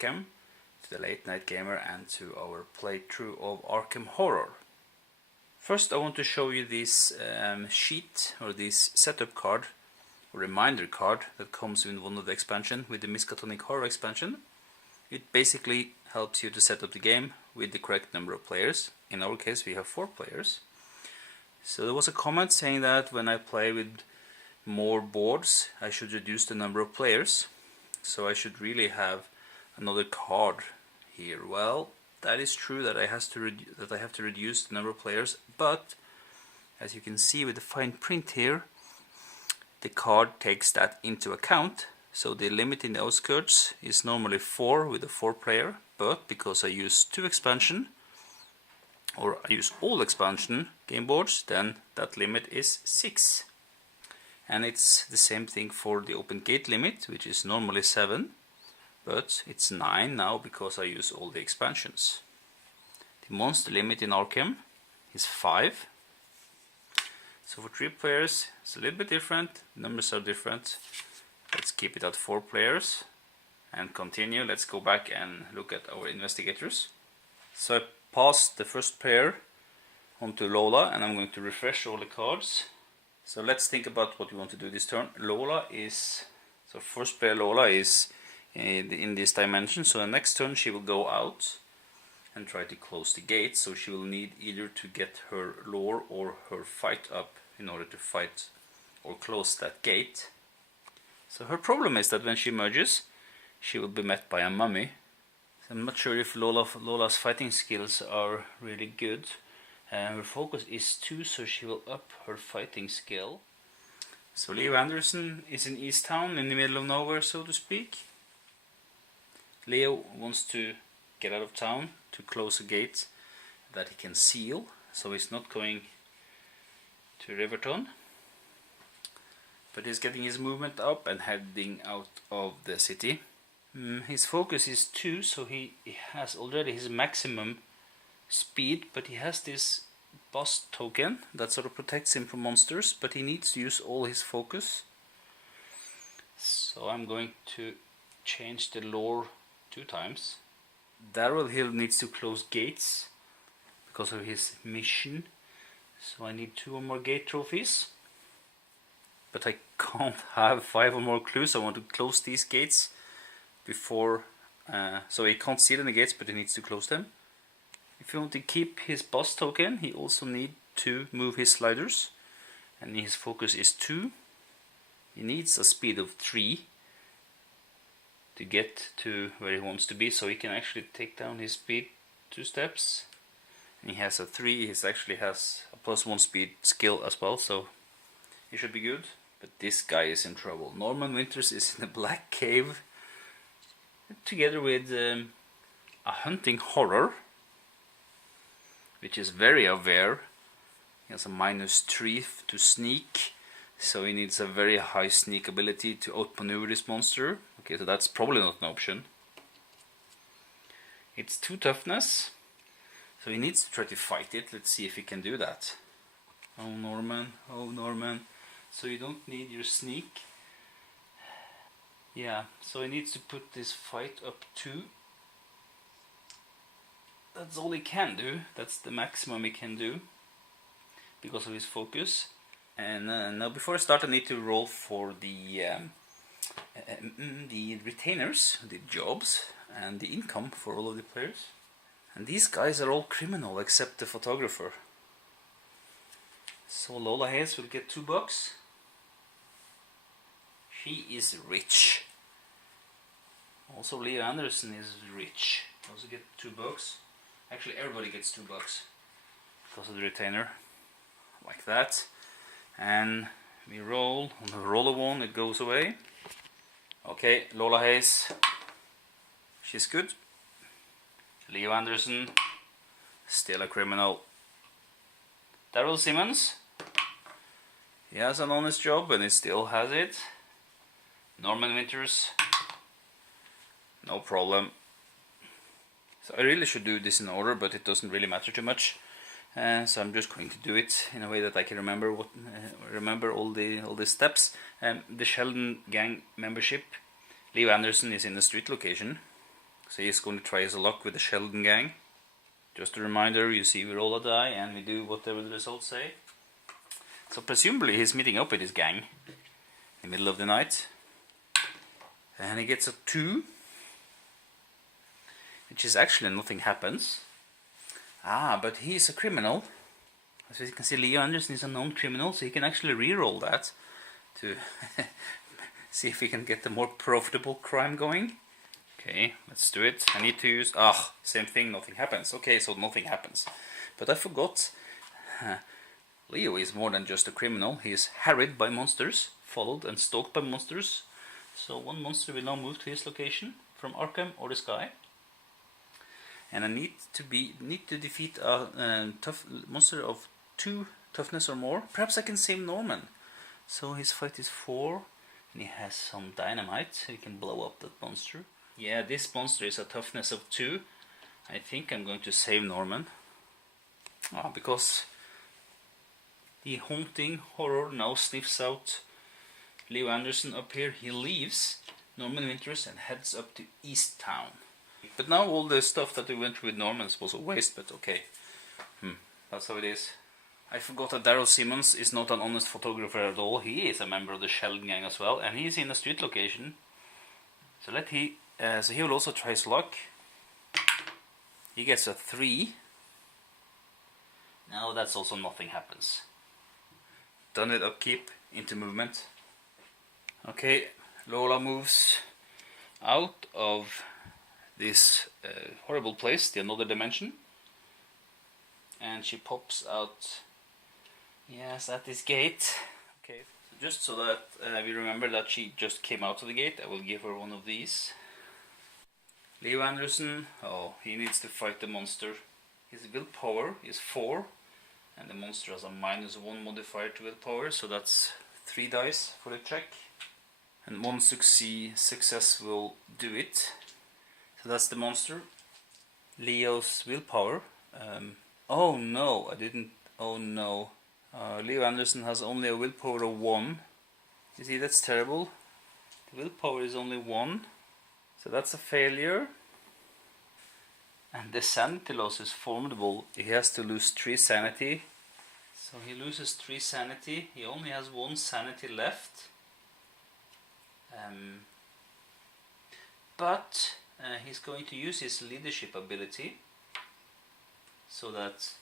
Arkham, to the Late Night Gamer, and to our playthrough of Arkham Horror. First I want to show you this sheet, or this setup card, or reminder card that comes in one of the expansion, with the Miskatonic Horror expansion. It basically helps you to set up the game with the correct number of players. In our case we have 4 players. So there was a comment saying that when I play with more boards I should reduce the number of players. So I should really have another card here. Well, that is true that I have to reduce the number of players, but as you can see with the fine print here, the card takes that into account. So the limit in the outskirts is normally 4 with a 4 player, but because I use 2 expansion, or I use all expansion game boards, then that limit is 6. And it's the same thing for the open gate limit, which is normally 7, but it's 9 now because I use all the expansions. The monster limit in Arkham is 5. So for 3 players it's a little bit different, numbers are different. Let's keep it at 4 players and continue. Let's go back and look at our investigators. So I passed the first player onto Lola, and I'm going to refresh all the cards. So let's think about what we want to do this turn. First player Lola is in this dimension, so the next turn she will go out and try to close the gate. So she will need either to get her lore or her fight up in order to fight or close that gate. So her problem is that when she merges, she will be met by a mummy. So I'm not sure if Lola's fighting skills are really good. Her focus is 2, so she will up her fighting skill. So Leo Anderson is in East Town, in the middle of nowhere, so to speak. Leo wants to get out of town to close a gate that he can seal, so he's not going to Riverton. But he's getting his movement up and heading out of the city. His focus is 2, so he has already his maximum speed, but he has this boss token that sort of protects him from monsters, but he needs to use all his focus. So I'm going to change the lore 2 times. Daryl Hill needs to close gates because of his mission, so I need 2 or more gate trophies. But I can't have 5 or more clues. I want to close these gates before, so he can't see the gates, but he needs to close them. If you want to keep his boss token, he also needs to move his sliders, and his focus is 2. He needs a speed of 3 to get to where he wants to be, so he can actually take down his speed 2 steps. And he has a 3. He actually has a +1 speed skill as well, so he should be good. But this guy is in trouble. Norman Winters is in a black cave together with a hunting horror, which is very aware. He has a -3 to sneak, so he needs a very high sneak ability to outmaneuver this monster. Okay, so that's probably not an option. It's 2 toughness, so he needs to try to fight it. Let's see if he can do that. Oh Norman, oh Norman. So you don't need your sneak. Yeah, so he needs to put this fight up 2. That's all he can do. That's the maximum he can do because of his focus. And now before I start I need to roll for the retainers, the jobs, and the income for all of the players. And these guys are all criminal except the photographer. So Lola Hayes will get $2. She is rich. Also Leo Anderson is rich. Also get $2. Actually everybody gets $2 because of the retainer. Like that. And we roll. On the roll of 1 it goes away. Okay, Lola Hayes. She's good. Leo Anderson. Still a criminal. Daryl Simmons. He has an honest job and he still has it. Norman Winters. No problem. So I really should do this in order, but it doesn't really matter too much. So I'm just going to do it in a way that I can remember all the steps. The Sheldon gang membership. Leo Anderson is in the street location. So he's going to try his luck with the Sheldon gang. Just a reminder, you see we roll a die and we do whatever the results say. So presumably he's meeting up with his gang in the middle of the night. And he gets a 2. Which is actually nothing happens. But he's a criminal. As you can see, Leo Anderson is a known criminal, so he can actually re-roll that to see if we can get a more profitable crime going. Okay, let's do it. I need to use... same thing, nothing happens. Okay, so nothing happens. But I forgot. Leo is more than just a criminal. He is harried by monsters, followed and stalked by monsters. So one monster will now move to his location from Arkham or the sky. And I need to defeat a tough monster of 2 toughness or more. Perhaps I can save Norman. So his fight is 4, and he has some dynamite, so he can blow up that monster. Yeah, this monster is a toughness of 2. I think I'm going to save Norman. Because the haunting horror now sniffs out Leo Anderson up here. He leaves Norman Winters and heads up to East Town. But now all the stuff that we went through with Norman was a waste, but okay. That's how it is. I forgot that Daryl Simmons is not an honest photographer at all. He is a member of the Sheldon gang as well, and he's in a street location. So so he will also try his luck. He gets a 3. Now that's also nothing happens. Done with upkeep, into movement. Okay, Lola moves out of this horrible place, the another dimension, and she pops out, yes, at this gate. Okay, so just so that we remember that she just came out of the gate, I will give her one of these. Leo Anderson, he needs to fight the monster. His willpower is 4, and the monster has a -1 modifier to willpower, so that's 3 dice for the check, and 1 success will do it. So that's the monster. Leo's willpower. Oh no, I didn't. Oh no. Leo Anderson has only a willpower of 1. You see, that's terrible. The willpower is only 1. So that's a failure. And the sanity loss is formidable. He has to lose 3 sanity. So he loses 3 sanity. He only has 1 sanity left. But he's going to use his leadership ability so that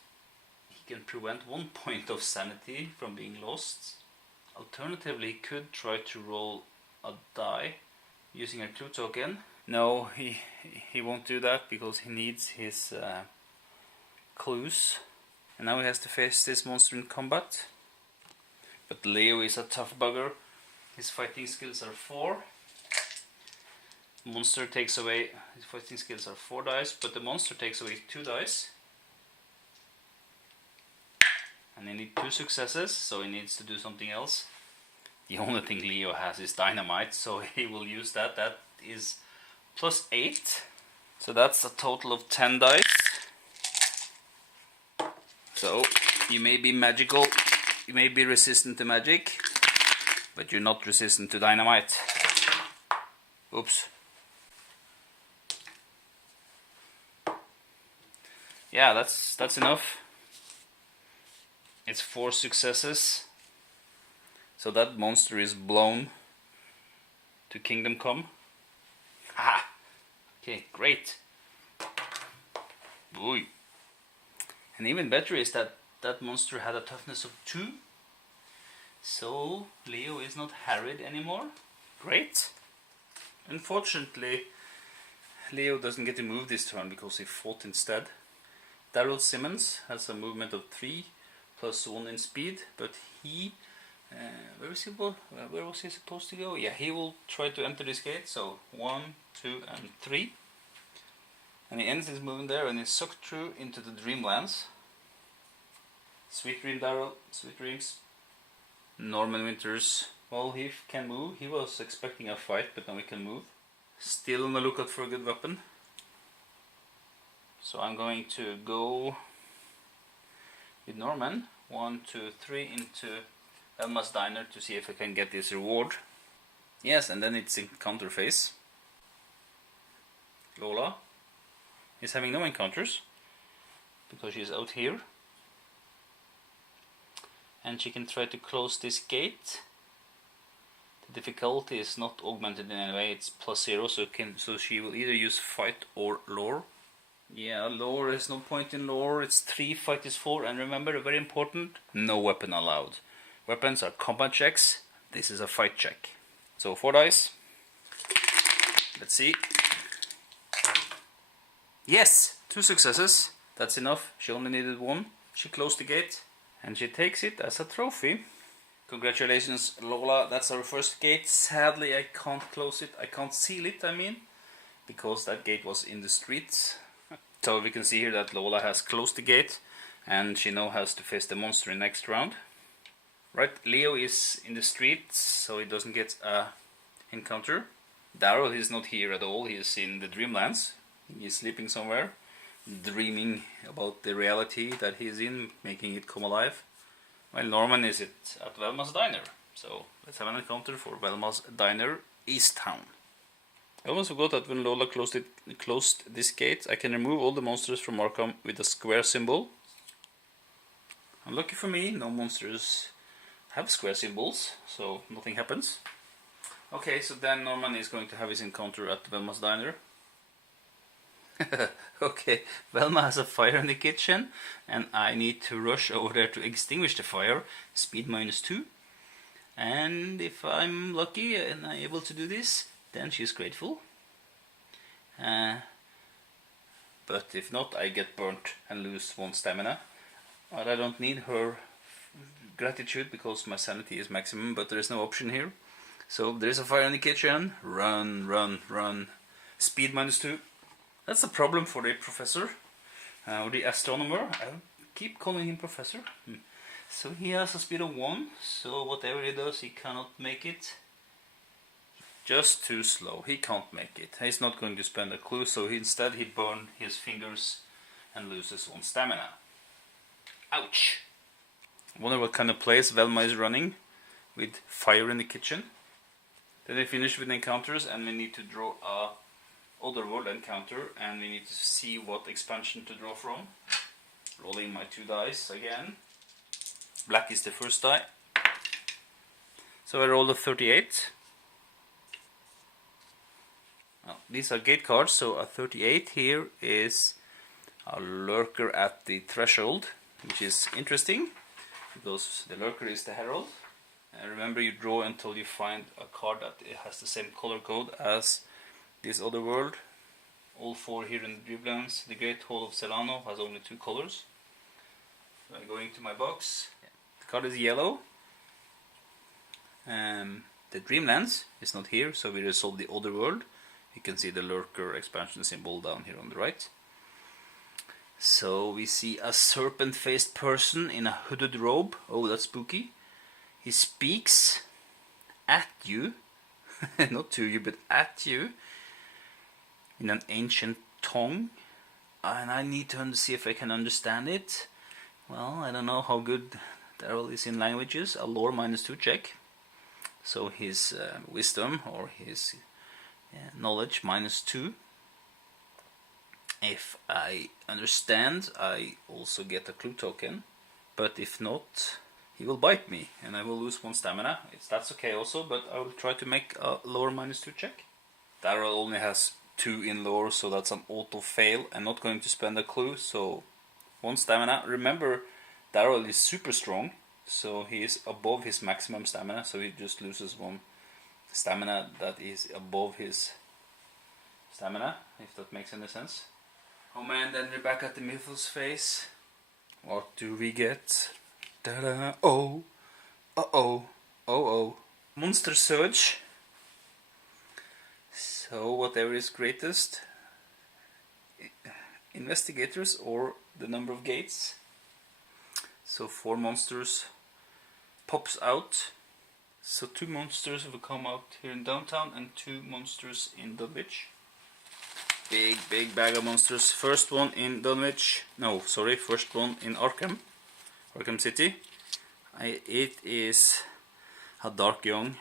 he can prevent 1 point of sanity from being lost. Alternatively, he could try to roll a die using a clue token. No, he won't do that because he needs his clues. And now he has to face this monster in combat. But Leo is a tough bugger. His fighting skills are 4. Monster takes away, his fighting skills are 4 dice, but the monster takes away 2 dice. And he needs 2 successes, so he needs to do something else. The only thing Leo has is dynamite, so he will use that. That is +8. So that's a total of 10 dice. So you may be magical, you may be resistant to magic, but you're not resistant to dynamite. Oops. Yeah, that's enough. It's 4 successes. So that monster is blown to Kingdom Come. Ha! Okay, great. Boy. And even better is that that monster had a toughness of 2. So Leo is not harried anymore. Great. Unfortunately, Leo doesn't get to move this turn because he fought instead. Daryl Simmons has a movement of 3 plus 1 in speed, but he where was he supposed to go? Yeah, he will try to enter this gate. So 1, 2 and 3, and he ends his movement there and is sucked through into the Dreamlands. Sweet dream, Daryl, sweet dreams. Norman Winters, well, he can move. He was expecting a fight, but now he can move. Still on the lookout for a good weapon. So I'm going to go with Norman. 1, 2, 3 into Elma's Diner to see if I can get this reward. Yes, and then it's in counter phase. Lola is having no encounters because she's out here, and she can try to close this gate. The difficulty is not augmented in any way, it's +0, so she will either use fight or lore. Yeah, lore, there's no point in lore, it's 3, fight is 4, and remember, very important, no weapon allowed. Weapons are combat checks, this is a fight check. So 4 dice. Let's see. Yes! 2 successes. That's enough. She only needed 1. She closed the gate. And she takes it as a trophy. Congratulations, Lola. That's our first gate. Sadly, I can't close it. I can't seal it, I mean. Because that gate was in the streets. So we can see here that Lola has closed the gate. And she now has to face the monster in next round. Right, Leo is in the streets, so he doesn't get a encounter. Daryl is not here at all. He is in the Dreamlands. He is sleeping somewhere, dreaming about the reality that he is in, making it come alive. While Norman is at Velma's Diner. So let's have an encounter for Velma's Diner, East Town. I almost forgot that when Lola closed this gate, I can remove all the monsters from Arkham with a square symbol. Unlucky for me, no monsters have square symbols, so nothing happens. Okay, so then Norman is going to have his encounter at Velma's Diner. Okay, Velma has a fire in the kitchen, and I need to rush over there to extinguish the fire. Speed -2. And if I'm lucky and I'm able to do this, then she's grateful. But if not, I get burnt and lose 1 stamina. But I don't need her gratitude because my sanity is maximum, but there is no option here. So there is a fire in the kitchen. Run, run, run. Speed -2. That's a problem for the professor, or the astronomer. I keep calling him professor. So he has a speed of 1, so whatever he does, he cannot make it. Just too slow, he can't make it. He's not going to spend a clue, so instead he burned his fingers and loses 1 stamina. Ouch! I wonder what kind of place Velma is running with fire in the kitchen. Then we finish with encounters, and we need to draw a Otherworld encounter, and we need to see what expansion to draw from. Rolling my 2 dice again. Black is the first die. So I rolled a 38. Now, these are gate cards, so a 38 here is a lurker at the threshold, which is interesting because the lurker is the herald. And remember, you draw until you find a card that it has the same color code as this other world. All 4 here in the Dreamlands. The Great Hall of Celano has only 2 colors. So I'm going to my box. The card is yellow. The Dreamlands is not here, so we resolve the other world. You can see the lurker expansion symbol down here on the right. So we see a serpent-faced person in a hooded robe. Oh, that's spooky. He speaks at you, not to you, but at you, in an ancient tongue, and I need to see if I can understand it. Well, I don't know how good Daryl is in languages. A lore -2 check. So his wisdom or his knowledge -2. If I understand, I also get a clue token, but if not, he will bite me and I will lose 1 stamina. That's okay also, but I will try to make a lore -2 check. Daryl only has 2 in lore, so that's an auto fail. I'm not going to spend a clue, so 1 stamina. Remember, Daryl is super strong, so he is above his maximum stamina, so he just loses 1 stamina that is above his stamina, if that makes any sense. Oh man, then we're back at the Mythos phase. What do we get? Ta-da! Oh! Uh-oh! Oh-oh! Monster Surge. So whatever is greatest, investigators or the number of gates. So 4 monsters pops out. So 2 monsters will come out here in downtown and 2 monsters in Dunwich. Big bag of monsters. First one in Dunwich. No, sorry, first one in Arkham City. It is a Dark Young.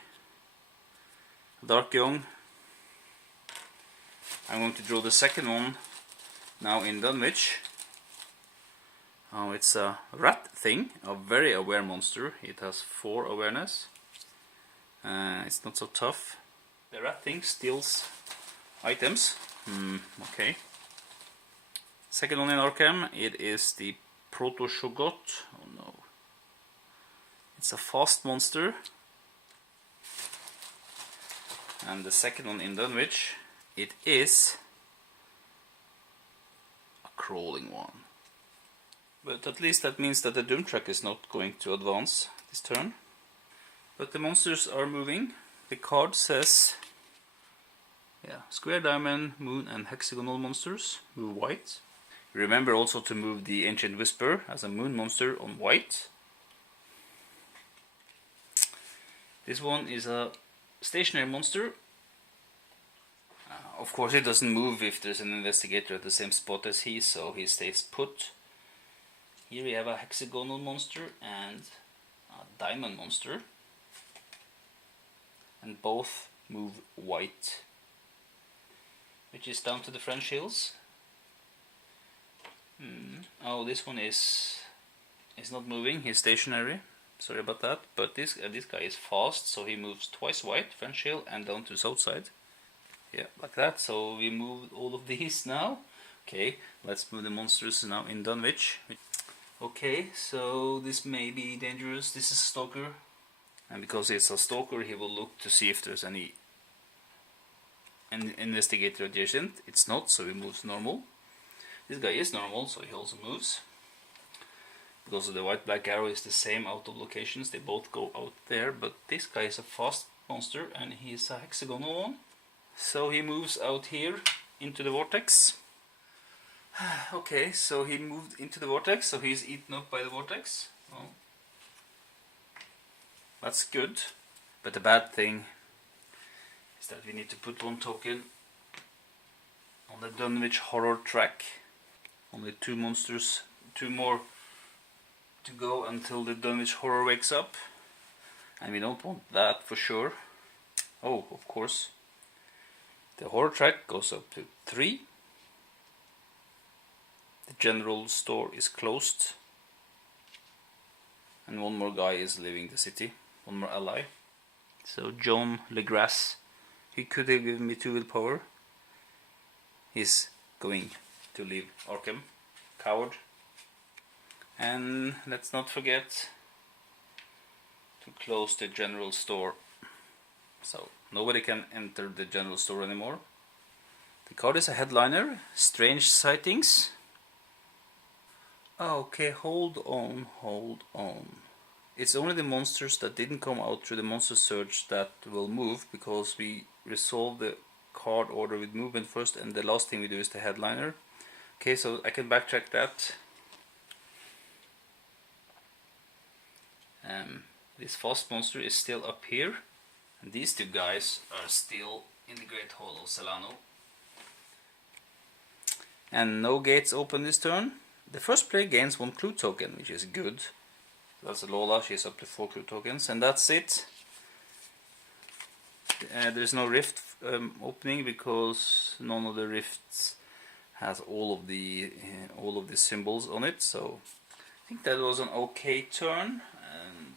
I'm going to draw the second one now in Dunwich. Oh, it's a rat thing, a very aware monster. It has 4 awareness. It's not so tough. The rat thing steals items. Okay. Second one in Arkham, it is the Proto-Shogot. Oh no. It's a fast monster. And the second one in Dunwich, it is a crawling one. But at least that means that the doom track is not going to advance this turn. But the monsters are moving. The card says, yeah, square, diamond, moon and hexagonal monsters move white. Remember also to move the Ancient Whisper as a moon monster on white. This one is a stationary monster. Of course it doesn't move if there's an investigator at the same spot as he, so he stays put. Here we have a hexagonal monster and a diamond monster. And both move white. Which is down to the French Hills. Oh, this one is not moving, he's stationary. Sorry about that, but this guy is fast, so he moves twice white, French Hill, and down to south side. Yeah, like that. So we moved all of these now. Okay, let's move the monsters now in Dunwich. Okay, so this may be dangerous. This is a stalker, and because it's a stalker, he will look to see if there's any investigator adjacent. It's not, so he moves normal. This guy is normal, so he also moves. Because the white-black arrow is the same out of locations, they both go out there, but this guy is a fast monster and he's a hexagonal one. So he moves out here into the vortex. Okay, so he moved into the vortex, so he's eaten up by the vortex. Well, that's good. But the bad thing is that we need to put 1 token on the Dunwich Horror track. Only 2 monsters, 2 more to go until the Dunwich Horror wakes up, and we don't want that for sure. Oh, of course, the horror track goes up to 3. The general store is closed, and 1 more guy is leaving the city, 1 more ally. So John Legrasse, he could have given me 2 willpower. He's going to leave Arkham, coward. And let's not forget to close the general store. So nobody can enter the general store anymore. The card is a headliner, strange sightings. Okay, hold on. It's only the monsters that didn't come out through the monster search that will move, because we resolve the card order with movement first, and the last thing we do is the headliner. Okay, so I can backtrack that. This fast monster is still up here, and these 2 guys are still in the Great Hall of Celano. And no gates open this turn. The first player gains 1 clue token, which is good. That's Lola, she's up to 4 clue tokens, and that's it. There's no rift opening, because none of the rifts has all of the symbols on it. So I think that was an okay turn, and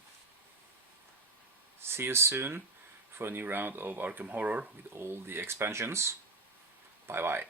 see you soon for a new round of Arkham Horror with all the expansions. Bye bye.